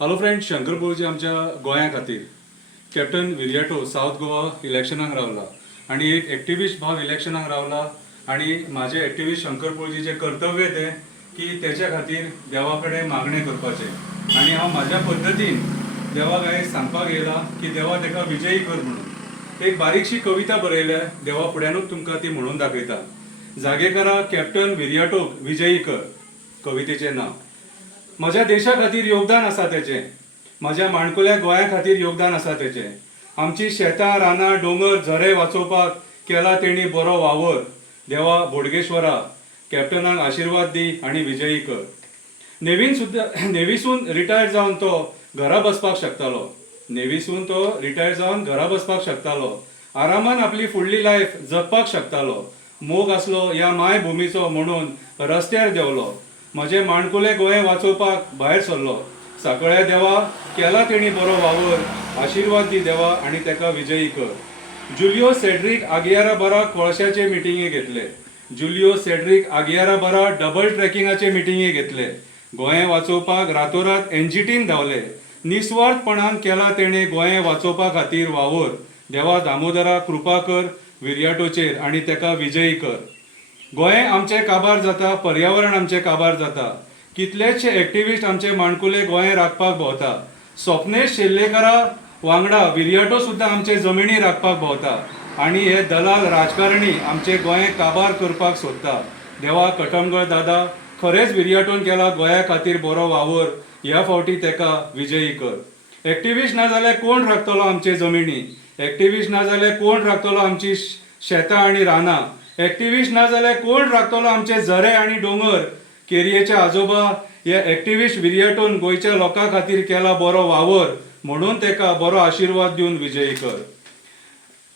Hello friend, Shankar पळजी आमच्या गोंया खातीर कॅप्टन विरयाटो साऊथ गोवा इलेक्शनाक रावला आणि एक एक्टिविस्ट भाव इलेक्शनाक रावला आणि माझे एक्टिविस्ट शंकर पळजीचे कर्तव्य ते की त्याच्या खातीर देवा कडेन मागणे करपाचे आणि हांव म्हाज्या पद्दतीन देवाक आयज सांगपाक येयला की देवा ताका विजयी कर म्हणून एक बारीकशी कविता बरयल्या देवा फुड्यानूच तुमकां ती म्हणून दाखयता. जागेकारा कॅप्टन विरयाटोक विजयी कर कवितेचें नांव. म्हज्या देशा खातीर योगदान आसा तेचें, म्हज्या माणकुल्या गोंया खातीर योगदान आसा तेचें. आमची शेतां रानां दोंगर झरे वाचोवपाक केला तेणी बरो वावर. देवा बोडगेश्वरा कॅप्टनाक आशिर्वाद दी आनी विजयी कर. नेवीसून रिटायर जावन तो घरा बसपाक शकतालो. नेवीसून तो रिटायर जावन घरा बसपाक शकतालो. आरामान आपली फुडली लायफ जगपाक शकतालो. मोग आसलो ह्या मायभुमीचो म्हणून रस्त्यार देवलो. म्हजे माणकुले गोंय वाचोवपाक भायर सरलो. साकळ्या देवा केला तेणी बरो वावर. आशिर्वाद दी देवा आनी तेका विजयी कर. जुलियो सेड्रीक आगियारा बरा कोळशाचे मिटिंगे घेतले. जुलियो सेड्रीक आगियारा बरा डबल ट्रॅकिंगाचे मिटिंगे घेतले. गोंय वाचोवपाक रातोरात एनजीटीन धांवले. निस्वार्थपणान केला तेणे गोंय वाचोवपा खातीर वावर. देवा दामोदरा कृपा कर विरयाटोचेर आनी तेका विजयी कर. गोंय आमचे काबार जाता, पर्यावरण आमचे काबार जाता. कितलेशे एक्टिविस्ट आमचे माणकुले गोंय राखपाक भोंवता. स्वप्नेश शेल्लेकरा वांगडा विरयाटो सुद्दां आमचे जमिनी राखपाक भोंवता आनी हे दलाल राजकारणी आमचे गोंय काबार करपाक सोदता. देवा कटमगळ दादा खरेंच विरयाटोन केला गोंया खातीर बरो वावर. ह्या फावटी तेका विजयी कर. एक्टिविस्ट ना जाल्यार कोण राखतलो आमचे जमिनी. एक्टिविस्ट ना जाल्यार कोण राखतलो आमची शेतां आनी रानां. एक्टिविस्ट ना जाल्यार कोण राखतलो आमचे झरे आनी दोंगर. केरयेचे आजोबा हे एक्टिविस्ट विरयाटोन गोंयच्या लोकां खातीर केला बरो वावर म्हणून तेका बरो आशिर्वाद दिवन विजयी कर.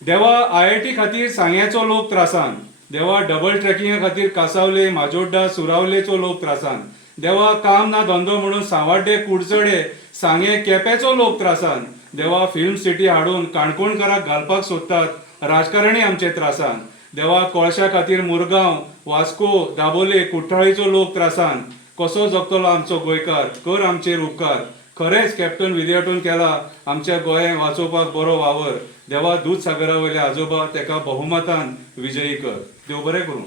देवा IIT खातीर सांग्याचो लोक त्रासान. देवा डबल ट्रॅकिंगा खातीर कासावले माजोड्डा सुरावलेचो लोक त्रासान. देवा काम ना धंदो म्हणून सांवाड्डे कुडचडे सांगे केपेंचो लोक त्रासान. देवा फिल्म सिटी हाडून काणकोणकाराक घालपाक सोदतात राजकारणी आमचे त्रासान. देवा कोळशा खातीर मुरगांव वास्को दाबोले कुठ्ठाळीचो लोक त्रासान. कसो जगतलो आमचो गोंयकार. कर आमचेर उपकार. खरेंच कॅप्टन विरयाटोन केला आमच्या गोंय वाचोवपाक बरो वावर. देवा दूधसागरा वयले आजोबा तेका बहुमतान विजयी कर. देव बरें करूं.